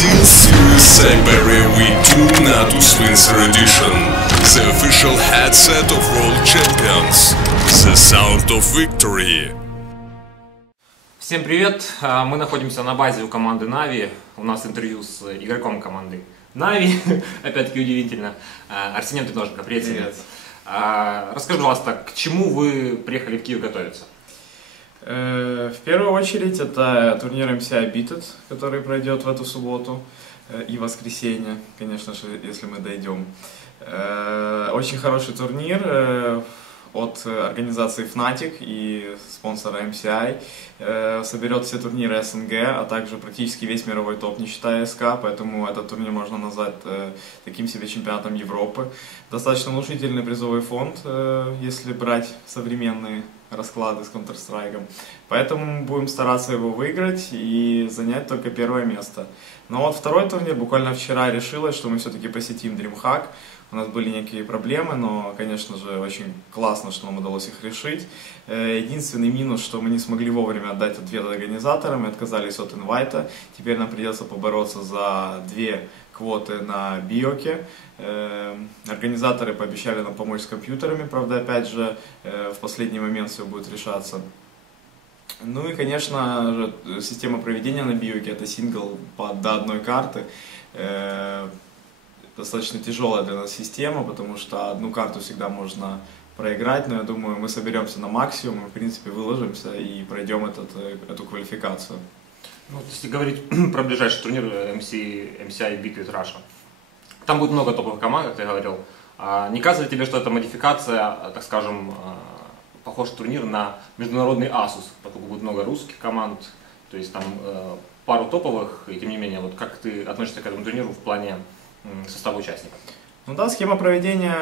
Steel Series Siberia V2 Natus Windsor Edition. The official headset of world champions. The sound of victory. Всем привет! Мы находимся на базе у команды Na'Vi. У нас интервью с игроком команды Na'Vi. Опять-таки удивительно. Арсений Треноженко, привет. Привет. Расскажи, пожалуйста, к чему вы приехали в Киев готовиться? В первую очередь это турнир MCI Beated, который пройдет в эту субботу и воскресенье, конечно же, если мы дойдем. Очень хороший турнир от организации Fnatic и спонсора MCI. Соберет все турниры СНГ, а также практически весь мировой топ, не считая СК, поэтому этот турнир можно назвать таким себе чемпионатом Европы. Достаточно внушительный призовой фонд, если брать современные расклады с Counter-Strike. Поэтому мы будем стараться его выиграть и занять только первое место. Но вот второй турнир, буквально вчера решилось, что мы все-таки посетим DreamHack. У нас были некие проблемы, но, конечно же, очень классно, что нам удалось их решить. Единственный минус, что мы не смогли вовремя отдать ответ организаторам и отказались от инвайта. Теперь нам придется побороться за 2 квоты на Биоке. Организаторы пообещали нам помочь с компьютерами, правда, опять же, в последний момент все будет решаться. Ну и, конечно же, система проведения на Биоке — это сингл до одной карты. Достаточно тяжелая для нас система, потому что одну карту всегда можно проиграть, но я думаю, мы соберемся на максимум, в принципе, выложимся и пройдем эту квалификацию. Ну, если говорить про ближайший турнир MCI Beated Russia, там будет много топовых команд, как ты говорил. Не кажется ли тебе, что это модификация, так скажем, похожий турнир на международный Asus, поскольку будет много русских команд, то есть там пару топовых, и тем не менее, вот как ты относишься к этому турниру в плане состава участников? Ну да, схема проведения,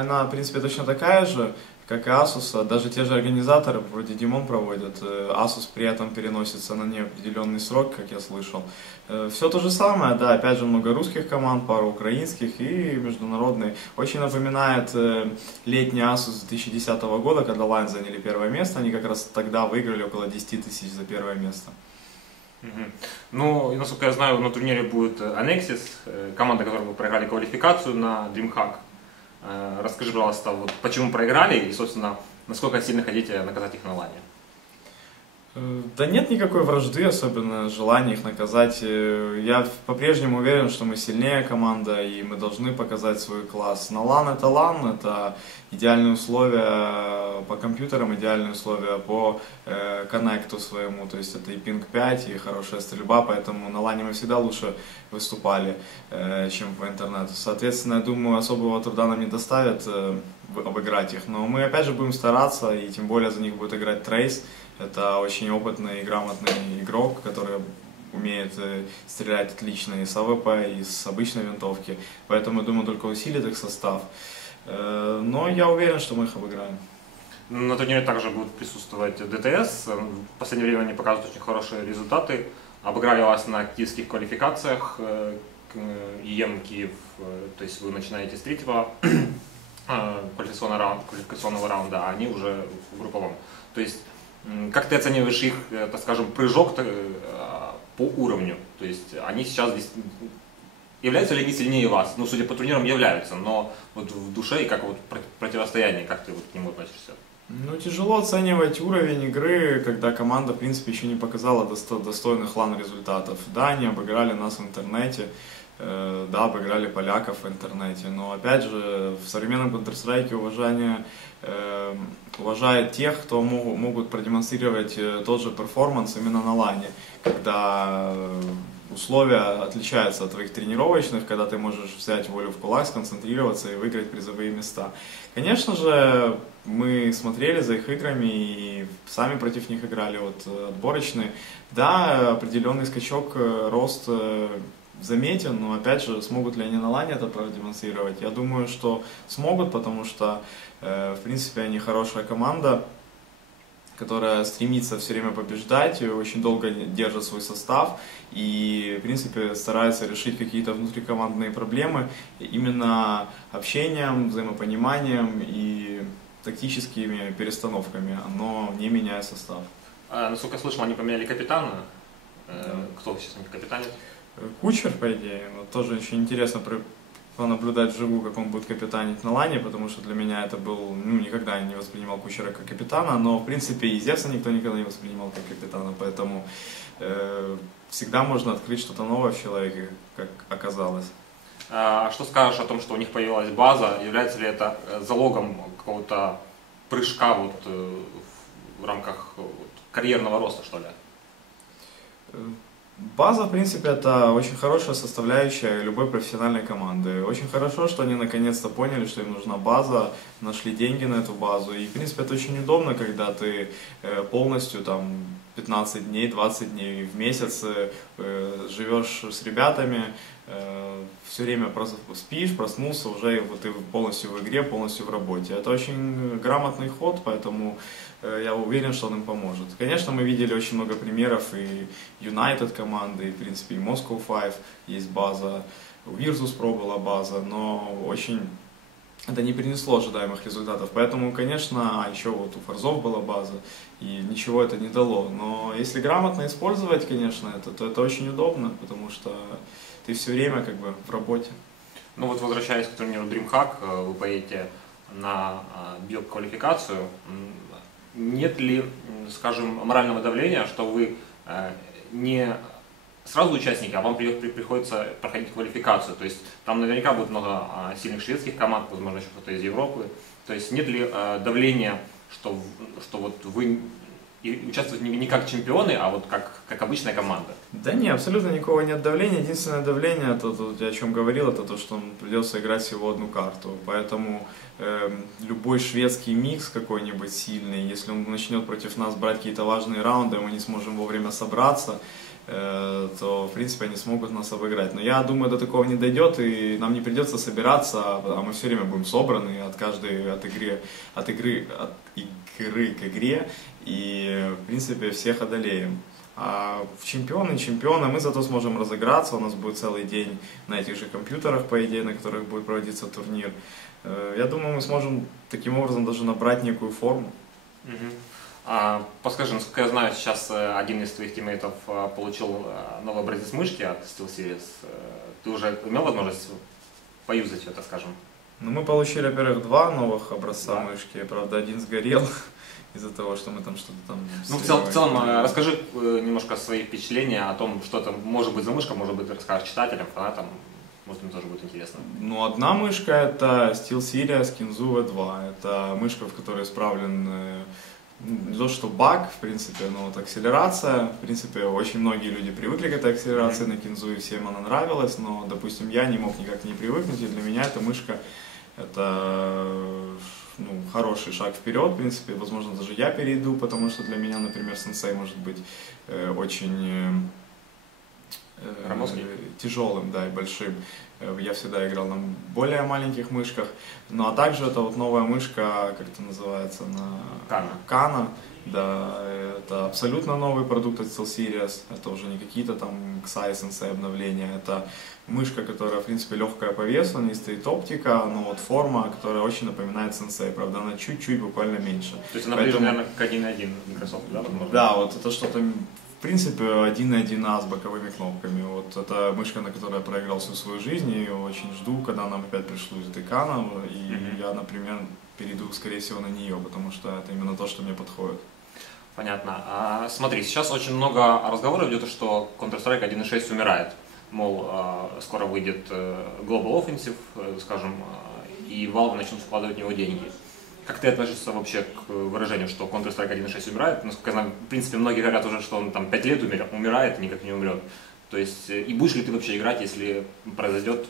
она, в принципе, точно такая же, как и Asus. Даже те же организаторы, вроде Димон, проводят. Asus при этом переносится на неопределенный срок, как я слышал. Все то же самое, да, опять же много русских команд, пару украинских и международные. Очень напоминает летний Asus 2010 года, когда Lions заняли первое место. Они как раз тогда выиграли около 10 тысяч за первое место. Ну, и, насколько я знаю, на турнире будет Anexis, команда, которой вы проиграли квалификацию на DreamHack. Расскажи, пожалуйста, вот почему проиграли и, собственно, насколько сильно хотите наказать их на лане? Да нет никакой вражды, особенно желания их наказать. Я по-прежнему уверен, что мы сильнее команда и мы должны показать свой класс. На LAN это идеальные условия по компьютерам, идеальные условия по коннекту своему, то есть это и пинг 5, и хорошая стрельба, поэтому на LAN мы всегда лучше выступали, чем по интернету. Соответственно, я думаю, особого труда нам не доставит обыграть их, но мы опять же будем стараться, и тем более за них будет играть Трейс. Это очень опытный и грамотный игрок, который умеет стрелять отлично и с АВП, и с обычной винтовки. Поэтому, я думаю, только усилит их состав. Но я уверен, что мы их обыграем. На турнире также будут присутствовать ДТС. В последнее время они показывают очень хорошие результаты. Обыграли вас на киевских квалификациях. ЕМ Киев, то есть вы начинаете с 3-го квалификационного раунда, а они уже в групповом. То есть, как ты оцениваешь их, так скажем, прыжок по уровню? То есть они сейчас здесь являются ли они сильнее вас? Ну, судя по турнирам, являются, но вот в душе и как вот противостояние, как ты вот к нему относишься? Ну, тяжело оценивать уровень игры, когда команда, в принципе, еще не показала достойных LAN результатов. Да, они обыграли нас в интернете, да, обыграли поляков в интернете, но, опять же, в современном Counter-Strike уважает тех, кто могут продемонстрировать тот же перформанс именно на лане, когда условия отличаются от твоих тренировочных, когда ты можешь взять волю в кулак, сконцентрироваться и выиграть призовые места. Конечно же, мы смотрели за их играми и сами против них играли, вот отборочные. Да, определенный скачок, рост заметен, но опять же, смогут ли они на лане это продемонстрировать? Я думаю, что смогут, потому что, в принципе, они хорошая команда, которая стремится все время побеждать, очень долго держит свой состав и, в принципе, старается решить какие-то внутрикомандные проблемы именно общением, взаимопониманием и тактическими перестановками, но не меняя состав. Насколько я слышал, они поменяли капитана. Кто сейчас у них капитанит? Кучер, по идее. Но тоже очень интересно понаблюдать вживую, как он будет капитанить на лане, потому что для меня это был, никогда не воспринимал Кучера как капитана, но в принципе и Зевса никто никогда не воспринимал как капитана, поэтому всегда можно открыть что-то новое в человеке, как оказалось. А что скажешь о том, что у них появилась база? Является ли это залогом какого-то прыжка вот, в рамках карьерного роста, что ли? База, в принципе, это очень хорошая составляющая любой профессиональной команды. Очень хорошо, что они наконец-то поняли, что им нужна база, нашли деньги на эту базу. И, в принципе, это очень удобно, когда ты полностью там 15 дней, 20 дней в месяц живешь с ребятами, все время просто спишь, проснулся, уже ты полностью в игре, полностью в работе. Это очень грамотный ход, поэтому я уверен, что он им поможет. Конечно, мы видели очень много примеров и United команды, и, в принципе, и Moscow Five есть база, у Virtus.pro была база, но очень это не принесло ожидаемых результатов. Поэтому, конечно, еще вот у Форзов была база, и ничего это не дало. Но если грамотно использовать, конечно, то это очень удобно, потому что ты все время как бы в работе. Ну вот, возвращаясь к турниру DreamHack, вы поедете на биоквалификацию. Нет ли, скажем, морального давления, что вы не сразу участники, а вам приходится проходить квалификацию? То есть там наверняка будет много сильных шведских команд, возможно, еще кто-то из Европы. То есть нет ли давления, что вот вы участвуете не как чемпионы, а вот как обычная команда? Да не, абсолютно никакого нет давления. Единственное давление, я о чем говорил, это то, что придется играть всего одну карту. Поэтому любой шведский микс какой-нибудь сильный, если он начнет против нас брать какие-то важные раунды, мы не сможем вовремя собраться, то, в принципе, они смогут нас обыграть. Но я думаю, до такого не дойдет, и нам не придется собираться, а мы все время будем собраны от игры к игре, и, в принципе, всех одолеем. А чемпионы, мы зато сможем разыграться, у нас будет целый день на этих же компьютерах, по идее, на которых будет проводиться турнир. Я думаю, мы сможем таким образом даже набрать некую форму. Подскажи, насколько я знаю, сейчас один из твоих тиммейтов получил новый образец мышки от SteelSeries. Ты уже имел возможность поюзать это, скажем? Ну, мы получили, во-первых, 2 новых образца мышки, правда, один сгорел из-за того, что мы там что-то там... Ну, в целом, расскажи немножко свои впечатления о том, что это может быть за мышка, может быть, ты расскажешь читателям, фанатам, может, им тоже будет интересно. Ну, одна мышка это SteelSeries Kinzu V2, это мышка, в которой исправлен не то что баг, в принципе, но вот акселерация. В принципе, очень многие люди привыкли к этой акселерации на Кинзу, и всем она нравилась, но, допустим, я не мог никак к ней привыкнуть, и для меня эта мышка это хороший шаг вперед, в принципе, возможно, даже я перейду, потому что для меня, например, сенсей может быть очень тяжелым, да, и большим. Я всегда играл на более маленьких мышках. Ну а также это вот новая мышка, как это называется, Kana. Да, это абсолютно новый продукт от SteelSeries. Это уже не какие-то там Xi Sensei обновления. Это мышка, которая, в принципе, легкая по весу, не стоит оптика, но вот форма, которая очень напоминает Sensei. Правда, она чуть-чуть буквально меньше. То есть она ближе, наверное, к 1.1 Microsoft, да? Возможно? Да, вот это что-то, в принципе, 1.1А с боковыми кнопками. Вот это мышка, на которой я проиграл всю свою жизнь, и очень жду, когда нам опять пришлют Kana, и я, например, перейду, скорее всего, на нее, потому что это именно то, что мне подходит. Понятно. Смотри, сейчас очень много разговоров идет, что Counter-Strike 1.6 умирает. Мол, скоро выйдет Global Offensive, скажем, и Valve начнут вкладывать в него деньги. Как ты относишься вообще к выражению, что Counter-Strike 1.6 умирает? Насколько я знаю, в принципе, многие говорят уже, что он там 5 лет умирает и никак не умрет. То есть, и будешь ли ты вообще играть, если произойдет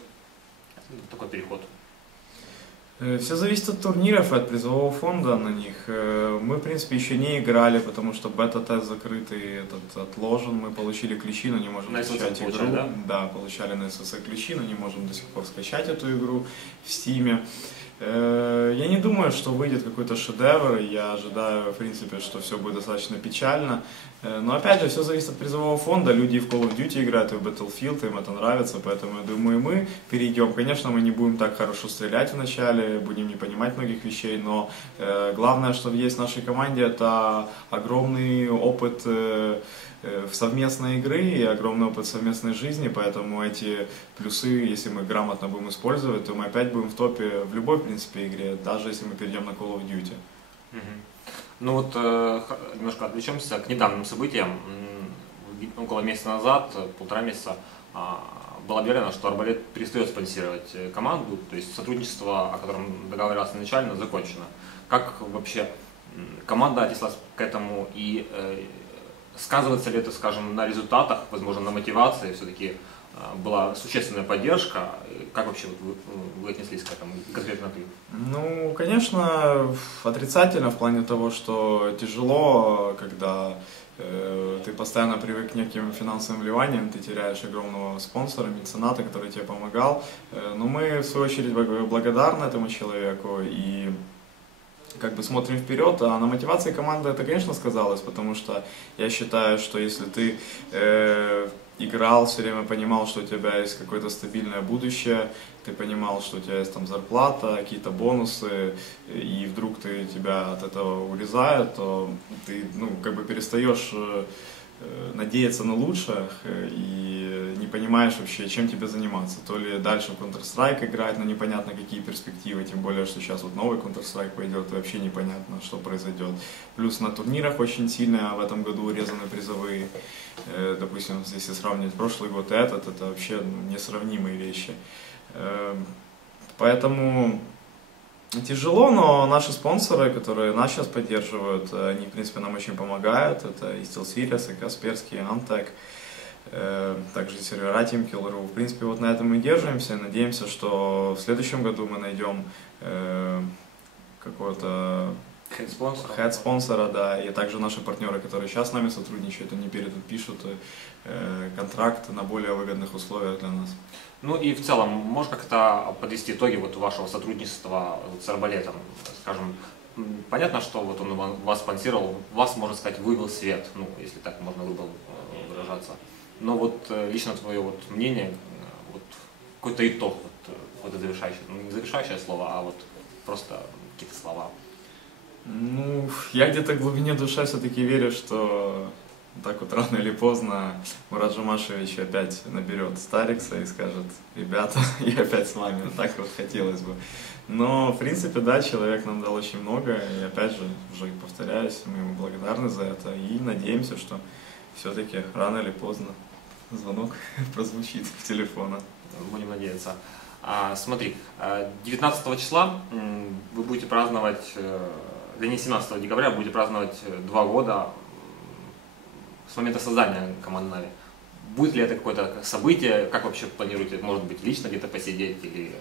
такой переход? Все зависит от турниров и от призового фонда на них. Мы, в принципе, еще не играли, потому что бета-тест закрытый, отложен. Мы получили ключи, но не можем скачать игру. Да, получали на SSC ключи, но не можем до сих пор скачать эту игру в Steam. Я не думаю, что выйдет какой-то шедевр. Я ожидаю, в принципе, что все будет достаточно печально. Но опять же, все зависит от призового фонда. Люди в Call of Duty играют, и в Battlefield, им это нравится, поэтому я думаю, мы перейдем. Конечно, мы не будем так хорошо стрелять вначале, будем не понимать многих вещей, но главное, что есть в нашей команде, это огромный опыт совместной игры и огромный опыт совместной жизни, поэтому эти плюсы, если мы грамотно будем использовать, то мы опять будем в топе в любой, в принципе, игре, даже если мы перейдем на Call of Duty. Ну вот немножко отвлечемся к недавним событиям. Около месяца назад, 1,5 месяца, было объявлено, что Арбалет перестает спонсировать команду, то есть сотрудничество, о котором договаривался изначально, закончено. Как вообще команда отнеслась к этому и сказывается ли это, скажем, на результатах, возможно, на мотивации, все-таки была существенная поддержка? Как вообще вы отнеслись к этому, конкретно ты? Ну, конечно, отрицательно в плане того, что тяжело, когда ты постоянно привык к неким финансовым вливаниям, ты теряешь огромного спонсора, мецената, который тебе помогал. Но мы, в свою очередь, благодарны этому человеку и как бы смотрим вперед, а на мотивации команды это, конечно, сказалось, потому что я считаю, что если ты играл, все время понимал, что у тебя есть какое-то стабильное будущее, ты понимал, что у тебя есть там зарплата, какие-то бонусы, и вдруг тебя от этого урезают, то ты, ну, как бы перестаешь надеяться на лучшее и не понимаешь вообще, чем тебе заниматься. То ли дальше в Counter-Strike играть, но непонятно какие перспективы, тем более, что сейчас вот новый Counter-Strike пойдет, и вообще непонятно, что произойдет. Плюс на турнирах очень сильно в этом году урезаны призовые. Допустим, если сравнивать прошлый год и это вообще несравнимые вещи. Поэтому тяжело, но наши спонсоры, которые нас сейчас поддерживают, они, в принципе, нам очень помогают. Это и SteelSeries, и Касперский, и Antec, также и сервера TeamKill.ru. В принципе, вот на этом мы держимся. Надеемся, что в следующем году мы найдем какого-то хед-спонсора, да, и также наши партнеры, которые сейчас с нами сотрудничают, они пишут контракт на более выгодных условиях для нас. Ну и в целом, можешь как-то подвести итоги вот вашего сотрудничества с Арбалетом? Скажем, понятно, что вот он вас спонсировал, вас, можно сказать, вывел в свет, ну, если так можно выражаться. Но вот лично твое вот мнение, вот какой-то итог, вот завершающее, ну не завершающее слово, а вот просто какие-то слова. Ну, я где-то в глубине души все-таки верю, что так вот рано или поздно Мурат Жумашевич опять наберет Старикса и скажет: ребята, я опять с вами, так вот хотелось бы. Но, в принципе, да, человек нам дал очень много, и опять же, уже повторяюсь, мы ему благодарны за это и надеемся, что все-таки рано или поздно звонок прозвучит в телефона. Будем надеяться. Смотри, 19 числа вы будете праздновать, не 17 декабря, будете праздновать 2 года с момента создания команды Na'Vi. Будет ли это какое-то событие? Как вообще планируете? Может быть, лично где-то посидеть или...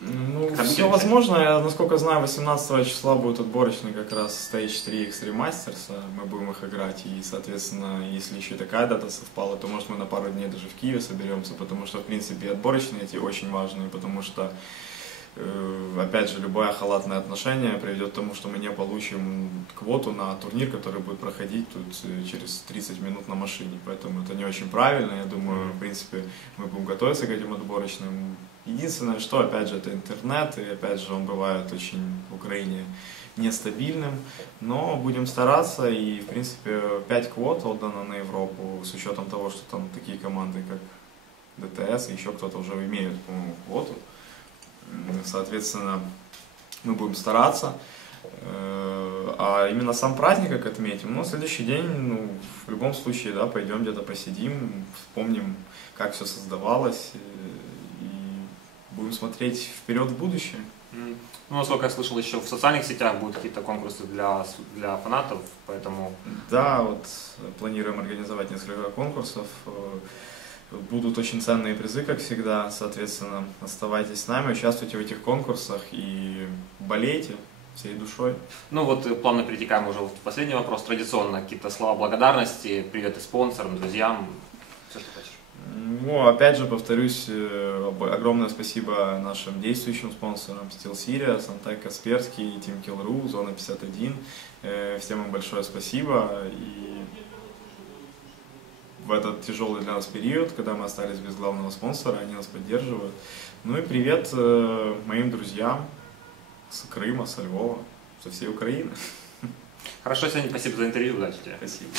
Ну, все возможно. Я, насколько знаю, 18 числа будет отборочный как раз Stage 3 Extreme Masters. Мы будем их играть. И, соответственно, если еще и такая дата совпала, то, может, мы на пару дней даже в Киеве соберемся, потому что, в принципе, отборочные эти очень важные, потому что, опять же, любое халатное отношение приведет к тому, что мы не получим квоту на турнир, который будет проходить тут через 30 минут на машине. Поэтому это не очень правильно. Я думаю, в принципе, мы будем готовиться к этим отборочным. Единственное, что, опять же, это интернет, и, опять же, он бывает очень в Украине нестабильным, но будем стараться, и, в принципе, 5 квот отдано на Европу, с учетом того, что там такие команды, как ДТС, и еще кто-то уже имеют, по-моему, квоту. Соответственно, мы будем стараться, а именно сам праздник как отметим, но следующий день, ну, в любом случае, да, пойдем где-то посидим, вспомним, как все создавалось, будем смотреть вперед в будущее. Ну, насколько я слышал, еще в социальных сетях будут какие-то конкурсы для фанатов, поэтому... Да, вот планируем организовать несколько конкурсов. Будут очень ценные призы, как всегда. Соответственно, оставайтесь с нами, участвуйте в этих конкурсах и болейте всей душой. Ну вот, плавно перетекаем уже в последний вопрос. Традиционно какие-то слова благодарности, приветы спонсорам, друзьям, все, что хочешь. Ну, опять же, повторюсь, огромное спасибо нашим действующим спонсорам SteelSeries, Антей Касперский, Team Kill.ru, Зона 51. Всем им большое спасибо. И в этот тяжелый для нас период, когда мы остались без главного спонсора, они нас поддерживают. Ну и привет моим друзьям с Крыма, со Львова, со всей Украины. Хорошо, Сеня, спасибо за интервью, удачи тебе. Спасибо.